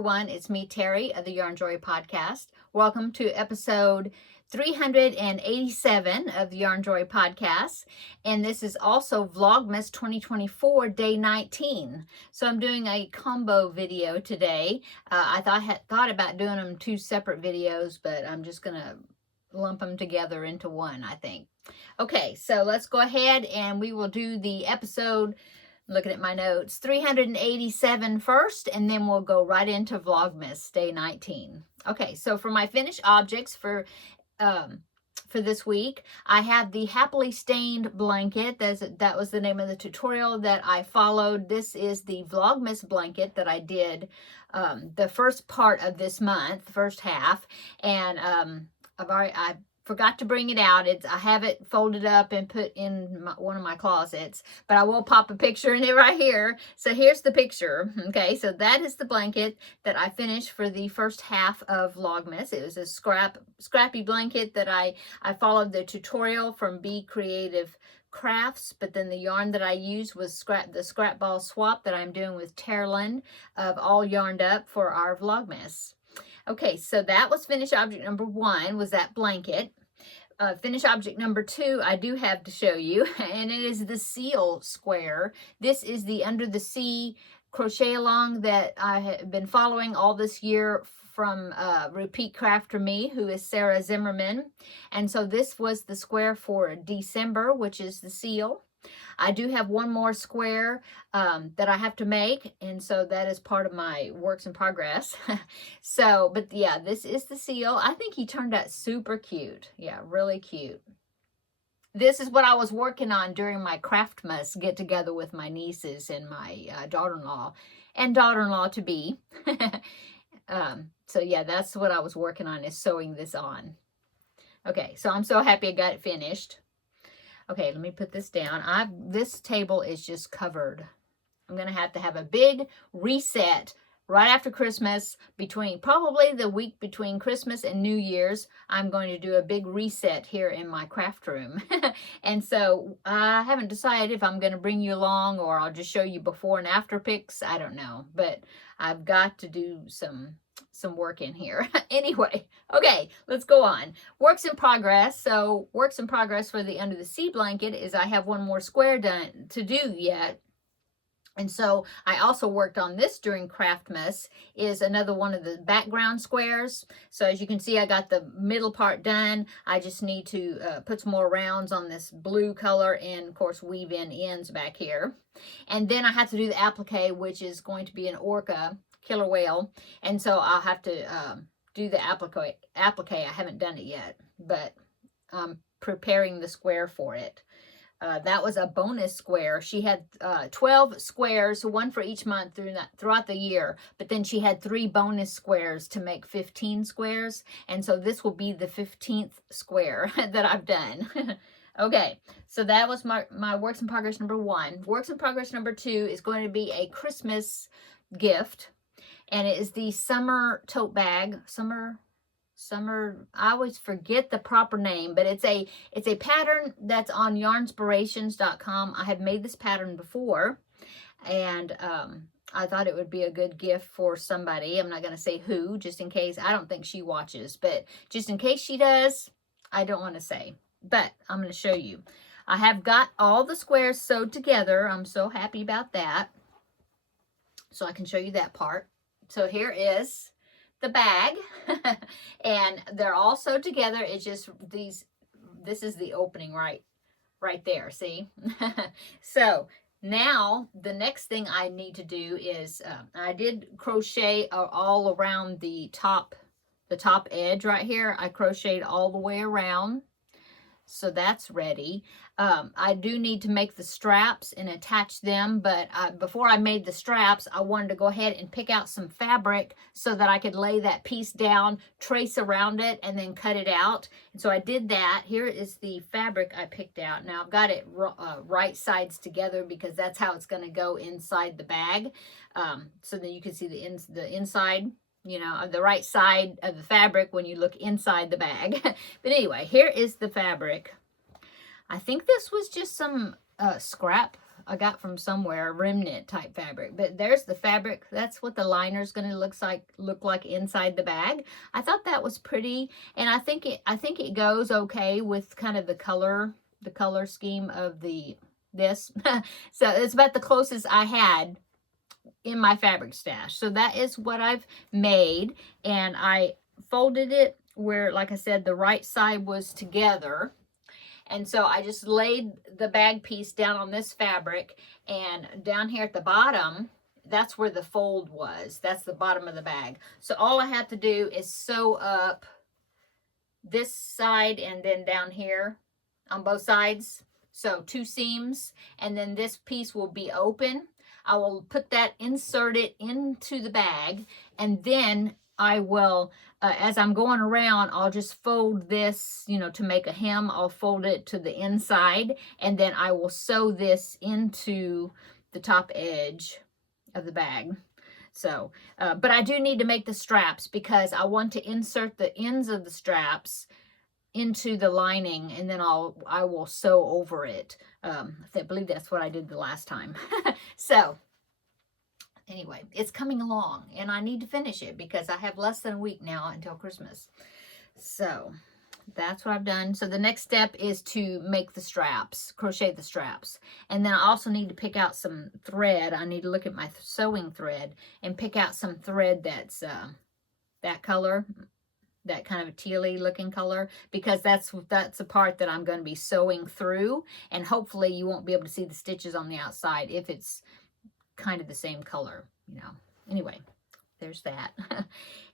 everyone, it's me, Terry, of the Yarn Joy Podcast. Welcome to episode 387 of the Yarn Joy Podcast, and this is also Vlogmas 2024, day 19. So I'm doing a combo video today. I thought about doing them two separate videos, but I'm just going to lump them together into one, I think. Okay, so let's go ahead and we will do the episode, looking at my notes, 387 first, and then we'll go right into Vlogmas day 19. Okay, so for my finished objects for this week, I have the Happily Stained blanket. That was the name of the tutorial that I followed. This is the Vlogmas blanket that I did the first part of this month, the first half, and I forgot to bring it out. I have it folded up and put in one of my closets, but I will pop a picture in it right here. So here's the picture. Okay, so that is the blanket that I finished for the first half of Vlogmas. It was a scrappy blanket that I followed the tutorial from Be Creative Crafts, but then the yarn that I used was the scrap ball swap that I'm doing with Terri of All Yarned Up for our Vlogmas. Okay, so that was finished object number one, was that blanket. Finished object number two, I do have to show you, and it is the seal square. This is the Under the Sea crochet along that I have been following all this year from Repeat Crafter Me, who is Sarah Zimmerman. And so this was the square for December, which is the seal. I do have one more square that I have to make, and so that is part of my works in progress. So, but yeah, this is the seal. I think he turned out super cute. Yeah, really cute. This is what I was working on during my Craftmas get together with my nieces and my daughter-in-law and daughter-in-law to be. So yeah, that's what I was working on, is sewing this on. Okay, so I'm so happy I got it finished. Okay, let me put this down. This table is just covered. I'm going to have a big reset right after Christmas, probably the week between Christmas and New Year's. I'm going to do a big reset here in my craft room. And so I haven't decided if I'm going to bring you along or I'll just show you before and after pics. I don't know, but I've got to do some work in here. Anyway, okay, let's go on. Works in progress. So works in progress for the Under the Sea blanket is I have one more square done to do yet. And so I also worked on this during Craftmas, is another one of the background squares. So as you can see, I got the middle part done. I just need to put some more rounds on this blue color and, of course, weave in ends back here. And then I have to do the applique, which is going to be an orca, killer whale. And so I'll have to do the applique. I haven't done it yet, but I'm preparing the square for it. That was a bonus square. She had 12 squares, one for each month throughout the year, but then she had 3 bonus squares to make 15 squares, and so this will be the 15th square that I've done. Okay, so that was my works in progress number one. Works in progress number two is going to be a Christmas gift, and it is the summer tote bag. Summer, I always forget the proper name, but it's a pattern that's on yarnspirations.com. I have made this pattern before, and I thought it would be a good gift for somebody. I'm not going to say who, just in case. I don't think she watches, but just in case she does, I don't want to say. But I'm going to show you. I have got all the squares sewed together. I'm so happy about that. So I can show you that part. So here is the bag, and they're all sewed together. It's just this is the opening right there, see? So now the next thing I need to do is I did crochet all around the top edge right here. I crocheted all the way around, so that's ready. I do need to make the straps and attach them, but before I made the straps, I wanted to go ahead and pick out some fabric so that I could lay that piece down, trace around it, and then cut it out. And so I did that. Here is the fabric I picked out. Now I've got it right sides together because that's how it's going to go inside the bag. So then you can see the inside, you know, the right side of the fabric when you look inside the bag. But anyway, here is the fabric. I think this was just some scrap I got from somewhere, remnant type fabric. But there's the fabric. That's what the liner's going to look like inside the bag. I thought that was pretty, and I think it goes okay with kind of the color scheme of this. So it's about the closest I had in my fabric stash. So that is what I've made, and I folded it where, like I said, the right side was together. And so I just laid the bag piece down on this fabric, and down here at the bottom, that's where the fold was. That's the bottom of the bag. So all I have to do is sew up this side and then down here on both sides. So 2 seams, and then this piece will be open. I will put that, insert it into the bag, and then I will, as I'm going around, I'll just fold this, you know, to make a hem. I'll fold it to the inside, and then I will sew this into the top edge of the bag. So, but I do need to make the straps because I want to insert the ends of the straps into the lining, and then I will sew over it. I believe that's what I did the last time. So anyway, it's coming along, and I need to finish it because I have less than a week now until Christmas. So that's what I've done. So the next step is to make the straps, crochet the straps. And then I also need to pick out some thread. I need to look at my sewing thread and pick out some thread that's that color, that kind of a tealy looking color, because that's the part that I'm going to be sewing through, and hopefully you won't be able to see the stitches on the outside if it's kind of the same color, you know. Anyway, there's that.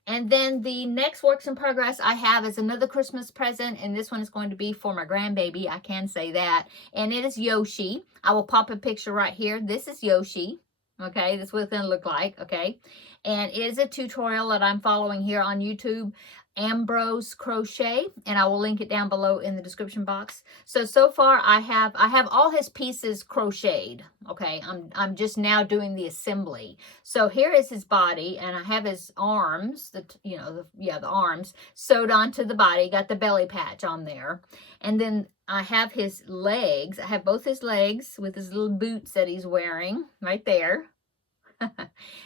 And then the next works in progress I have is another Christmas present, and this one is going to be for my grandbaby. I can say that. And it is Yoshi. I will pop a picture right here. This is Yoshi. Okay, this is what it's going to look like. Okay, and it is a tutorial that I'm following here on YouTube, Ambrose Crochet, and I will link it down below in the description box. So far I have all his pieces crocheted. Okay, I'm just now doing the assembly. So here is his body, and I have his arms, the arms sewed onto the body, got the belly patch on there. And then I have his legs. I have both his legs with his little boots that he's wearing right there.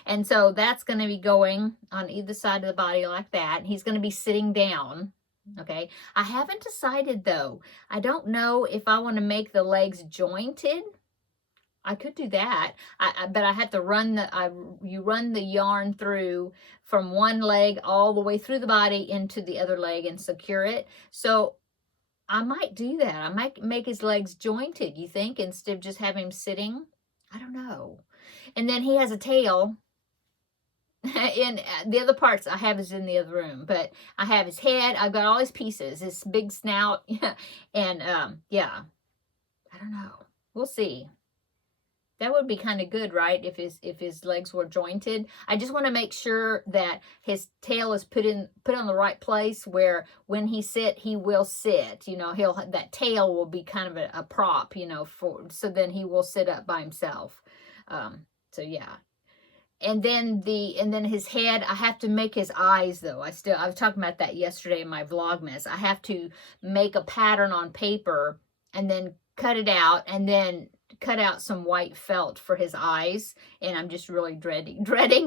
And so that's going to be going on either side of the body like that. He's going to be sitting down. Okay. I haven't decided though. I don't know if I want to make the legs jointed. I could do that. But I have to run you run the yarn through from one leg all the way through the body into the other leg and secure it. So I might do that. I might make his legs jointed, you think, instead of just having him sitting. I don't know. And then he has a tail. And the other parts I have is in the other room. But I have his head. I've got all his pieces. His big snout. And, yeah. I don't know. We'll see. That would be kind of good, right? If his legs were jointed. I just want to make sure that his tail is put on the right place where when he will sit. You know, that tail will be kind of a prop, you know, so then he will sit up by himself. So yeah. And then his head, I have to make his eyes though. I was talking about that yesterday in my Vlogmas. I have to make a pattern on paper and then cut it out, and then cut out some white felt for his eyes. And I'm just really dreading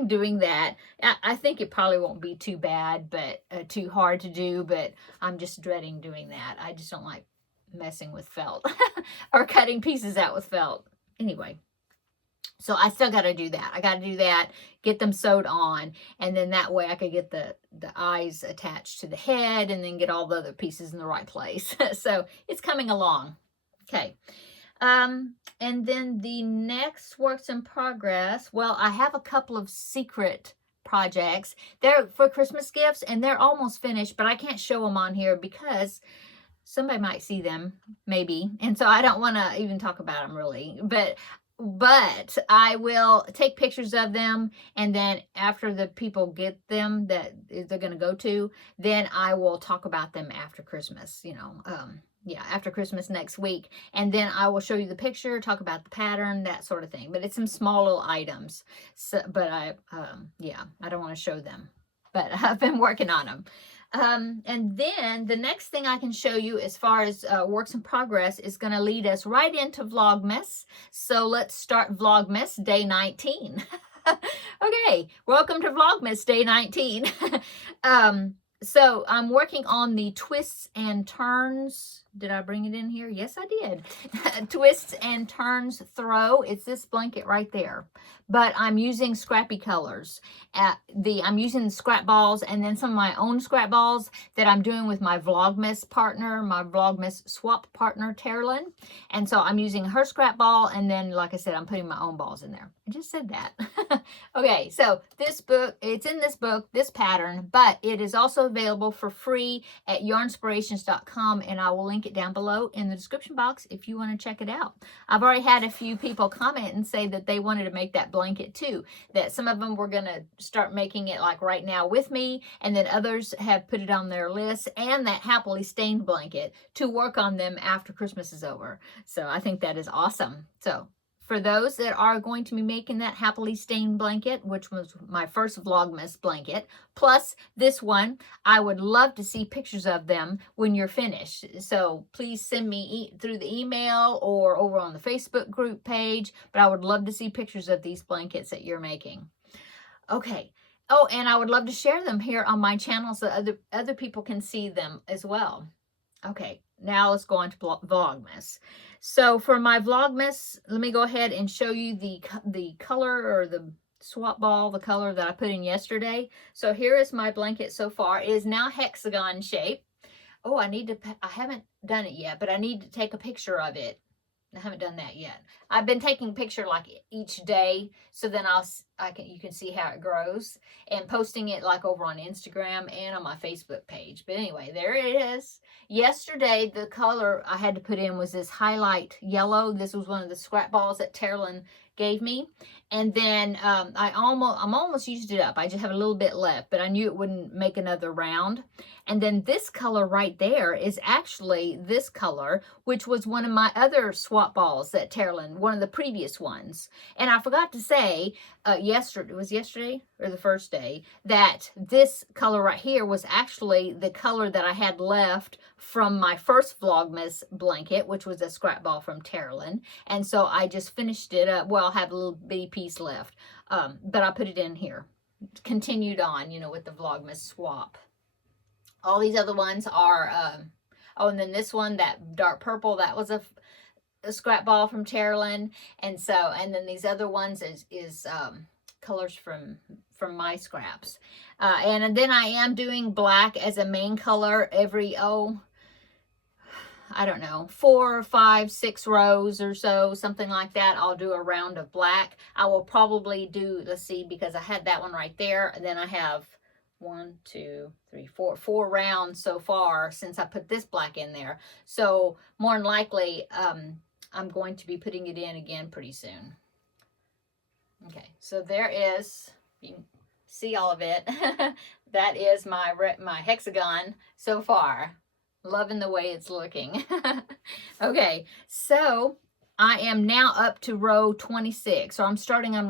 doing that. I think it probably won't be too bad, but too hard to do, but I'm just dreading doing that. I just don't like messing with felt or cutting pieces out with felt. Anyway. So I still got to do that. I got to do that, get them sewed on, and then that way I could get the eyes attached to the head and then get all the other pieces in the right place. So it's coming along. Okay. And then the next works in progress. Well, I have a couple of secret projects. They're for Christmas gifts, and they're almost finished, but I can't show them on here because somebody might see them, maybe. And so I don't want to even talk about them really. But I will take pictures of them, and then after the people get them that they're going to go to, then I will talk about them after Christmas, you know, after Christmas next week. And then I will show you the picture, talk about the pattern, that sort of thing. But it's some small little items. So, but I don't want to show them. But I've been working on them. And then the next thing I can show you as far as works in progress is going to lead us right into Vlogmas. So let's start Vlogmas day 19. Okay, welcome to Vlogmas day 19. So I'm working on the twists and turns. Did I bring it in here? Yes, I did. Twists and turns throw. It's this blanket right there. But I'm using scrappy colors. I'm using scrap balls and then some of my own scrap balls that I'm doing with my Vlogmas partner, my Vlogmas swap partner, Terri. And so I'm using her scrap ball, and then, like I said, I'm putting my own balls in there. I just said that. Okay, so this book, it's in this book, this pattern, but it is also available for free at yarnspirations.com, and I will link it down below in the description box if you want to check it out. I've already had a few people comment and say that they wanted to make that blanket too, that some of them were going to start making it like right now with me, and then others have put it on their list, and that happily stained blanket to work on them after Christmas is over. So I think that is awesome. So for those that are going to be making that happily stained blanket, which was my first Vlogmas blanket, plus this one, I would love to see pictures of them when you're finished. So please send me through the email or over on the Facebook group page, but I would love to see pictures of these blankets that you're making. Okay. Oh, and I would love to share them here on my channel so other people can see them as well. Okay, now let's go on to Vlogmas. So for my Vlogmas, let me go ahead and show you the color, or the swap ball, the color that I put in yesterday. So here is my blanket so far. It is now hexagon shape. Oh, I haven't done it yet, but I need to take a picture of it. I haven't done that yet. I've been taking a picture like each day, so then you can see how it grows, and posting it like over on Instagram and on my Facebook page. But anyway, there it is. Yesterday, the color I had to put in was this highlight yellow. This was one of the scrap balls that Terri gave me. And then I'm almost used it up. I just have a little bit left, but I knew it wouldn't make another round. And then this color right there is actually this color, which was one of my other swap balls that Terri, one of the previous ones. And I forgot to say yesterday or the first day, that this color right here was actually the color that I had left from my first Vlogmas blanket, which was a scrap ball from Terri. And so I just finished it up. Well, I have a little bitty piece left, but I put it in here. Continued on, with the Vlogmas swap. All these other ones are, oh, and then this one, that dark purple, that was a scrap ball from Terri. And then these other ones is colors from my scraps. And then I am doing black as a main color every, I don't know, 4, 5, 6 rows or so, something like that. I'll do a round of black. I will probably do, let's see, because I had that one right there, and then I have 1, 2, 3, 4 rounds so far since I put this black in there. So more than likely, I'm going to be putting it in again pretty soon. Okay, so there is, you can see all of it. That is my hexagon so far. Loving the way it's looking. Okay, so I am now up to row 26. So I'm starting on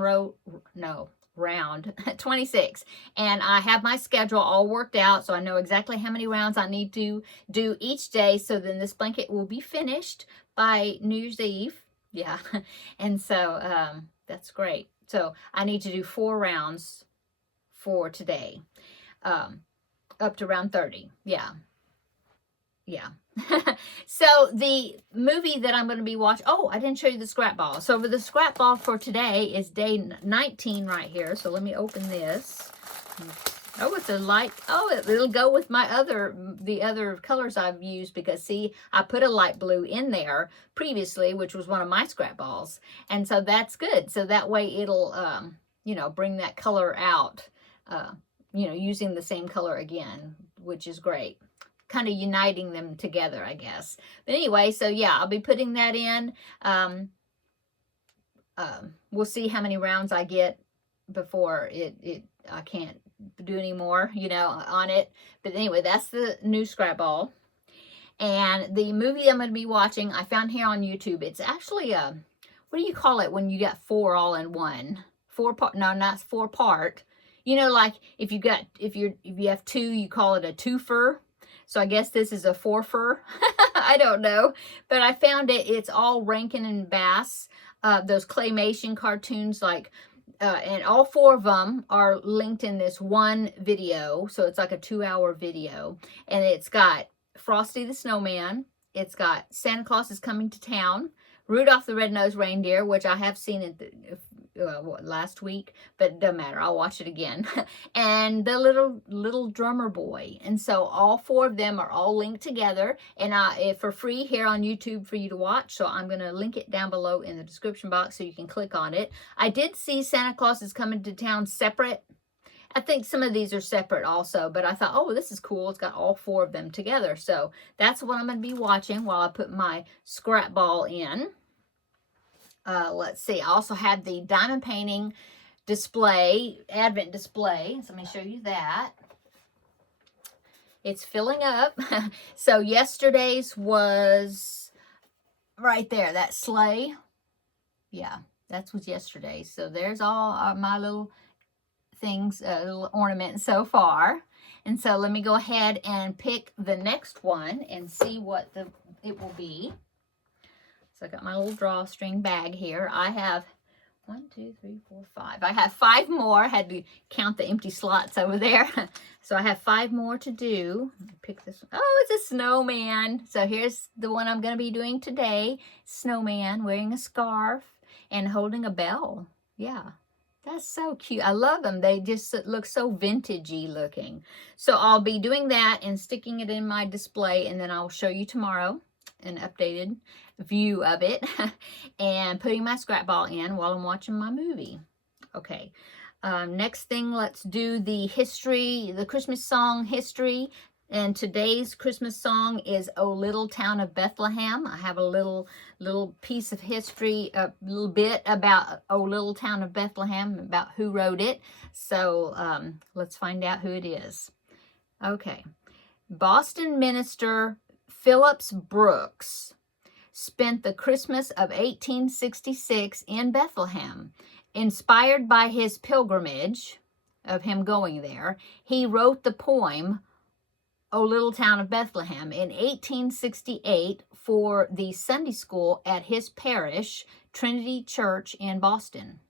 round 26. And I have my schedule all worked out, so I know exactly how many rounds I need to do each day. So then this blanket will be finished by New Year's Eve. Yeah, and so that's great. So I need to do 4 rounds for today, up to round 30. Yeah. So the movie that I'm going to be watching, oh, I didn't show you the scrap ball. So the scrap ball for today is day 19 right here. So let me open this. Oh, it's a light. Oh, it'll go with the other colors I've used, because see, I put a light blue in there previously, which was one of my scrap balls. And so that's good. So that way it'll, bring that color out, using the same color again, which is great. Kind of uniting them together, I guess. But anyway, so yeah, I'll be putting that in. We'll see how many rounds I get before I can't do any more, on it. But anyway, that's the new scrap ball. And the movie I'm going to be watching, I found here on YouTube. It's actually what do you call it when you got 4 all in one? 4 part? No, not 4 part. You know, like if you have two, you call it a twofer. So I guess this is a fourfer. I don't know, but I found it. It's all Rankin and Bass, those claymation cartoons, like, and all four of them are linked in this one video. So it's like a 2-hour video, and it's got Frosty the Snowman. It's got Santa Claus is Coming to Town, Rudolph the Red-Nosed Reindeer, which I have seen it last week, but it doesn't matter. I'll watch it again. And the little drummer boy. And so all four of them are all linked together, and for free here on YouTube for you to watch. So I'm going to link it down below in the description box so you can click on it. I did see Santa Claus is Coming to Town separate. I think some of these are separate also, but I thought, oh, this is cool. It's got all four of them together. So that's what I'm going to be watching while I put my scrap ball in. Let's see. I also have the diamond painting display, advent display. So let me show you that. It's filling up. So yesterday's was right there, that sleigh. Yeah, that was yesterday. So there's all my little things, little ornaments so far. And so let me go ahead and pick the next one and see what it will be. So I got my little drawstring bag here. I have 1, 2, 3, 4, 5. I have 5 more. I had to count the empty slots over there. So I have 5 more to do. Pick this one. Oh, it's a snowman. So here's the one I'm going to be doing today. Snowman wearing a scarf and holding a bell. Yeah. That's so cute. I love them. They just look so vintagey looking. So I'll be doing that and sticking it in my display, and then I'll show you tomorrow an updated view of it and putting my scrap ball in while I'm watching my movie. Okay. Next thing, let's do the history, the Christmas song history. And today's Christmas song is "O Little Town of Bethlehem." I have a little piece of history, a little bit about "O Little Town of Bethlehem," about who wrote it. So let's find out who it is. Okay. Boston minister Phillips Brooks spent the Christmas of 1866 in Bethlehem. Inspired by his pilgrimage of him going there, he wrote the poem "O Little Town of Bethlehem" in 1868 for the Sunday school at his parish, Trinity Church in Boston.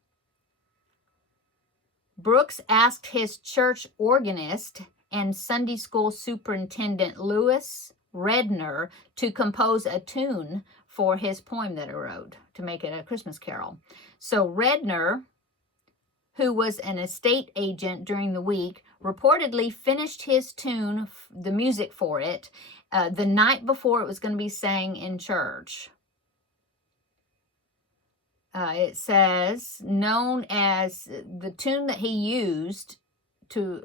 Brooks asked his church organist and Sunday school superintendent Louis Redner to compose a tune for his poem that he wrote to make it a Christmas carol. So Redner, who was an estate agent during the week, reportedly finished his tune, the music for it, the night before it was going to be sang in church. It says, known as the tune that he used to,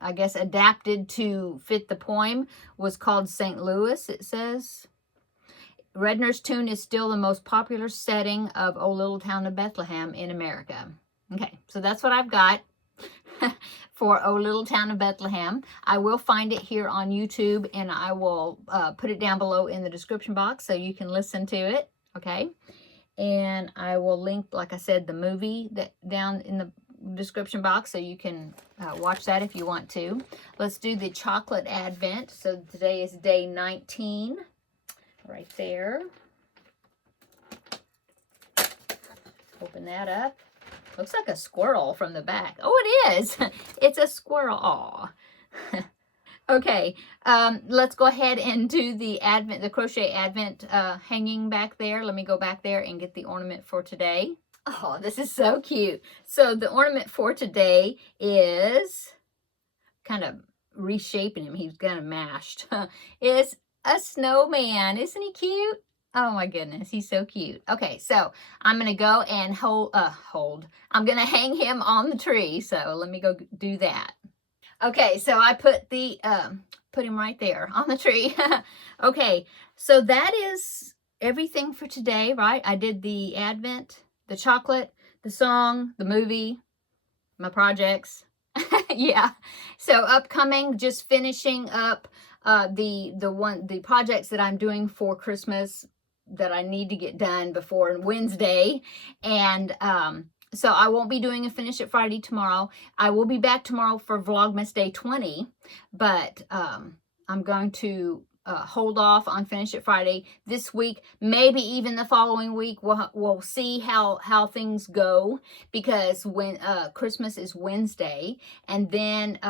I guess, adapted to fit the poem, was called St. Louis, it says. Redner's tune is still the most popular setting of "O Little Town of Bethlehem" in America. Okay, so that's what I've got for "O Little Town of Bethlehem." I will find it here on YouTube, and I will put it down below in the description box so you can listen to it, okay? And I will link, like I said, the movie down in the description box so you can watch that if you want to. Let's do the chocolate advent. So today is day 19, right there. Open that up. Looks like a squirrel from the back. Oh, it is. It's a squirrel. Aw. Okay, let's go ahead and do the advent, the crochet advent hanging back there. Let me go back there and get the ornament for today. Oh, this is so cute. So the ornament for today is kind of reshaping him. He's kind of mashed. It's a snowman. Isn't he cute? Oh my goodness, he's so cute. Okay, so I'm going to go and I'm going to hang him on the tree. So let me go do that. Okay, so I put him right there on the tree. Okay, so that is everything for today, right? I did the advent, the chocolate, the song, the movie, my projects. Yeah. So upcoming, just finishing up the projects that I'm doing for Christmas that I need to get done before Wednesday, and So I won't be doing a Finish It Friday tomorrow. I will be back tomorrow for Vlogmas Day 20, but I'm going to hold off on Finish It Friday this week, maybe even the following week. We'll see how things go, because when Christmas is Wednesday, and then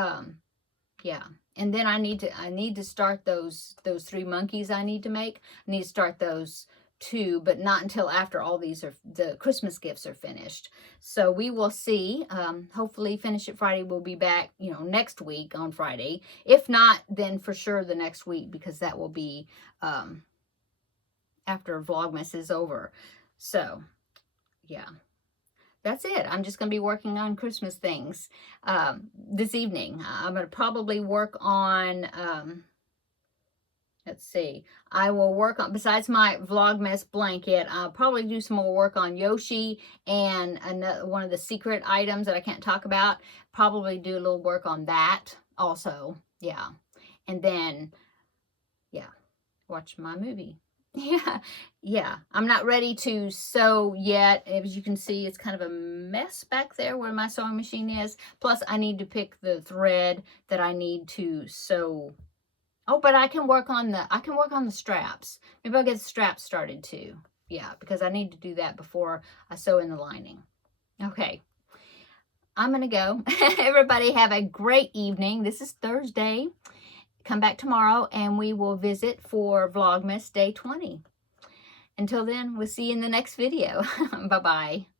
yeah, and then I need to start those 3 monkeys I need to make. I need to start those too, but not until after all the Christmas gifts are finished. So we will see. Hopefully Finish It Friday will be back, next week on Friday. If not, then for sure the next week, because that will be after Vlogmas is over. So yeah, that's it. I'm just going to be working on Christmas things this evening. I'm going to probably work on let's see. I will work on, besides my Vlogmas blanket, I'll probably do some more work on Yoshi and another one of the secret items that I can't talk about. Probably do a little work on that also. Yeah. And then, yeah, watch my movie. Yeah. I'm not ready to sew yet. As you can see, it's kind of a mess back there where my sewing machine is. Plus, I need to pick the thread that I need to sew. Oh, but I can work on the straps. Maybe I'll get the straps started too. Yeah, because I need to do that before I sew in the lining. Okay. I'm going to go. Everybody have a great evening. This is Thursday. Come back tomorrow and we will visit for Vlogmas Day 20. Until then, we'll see you in the next video. Bye-bye.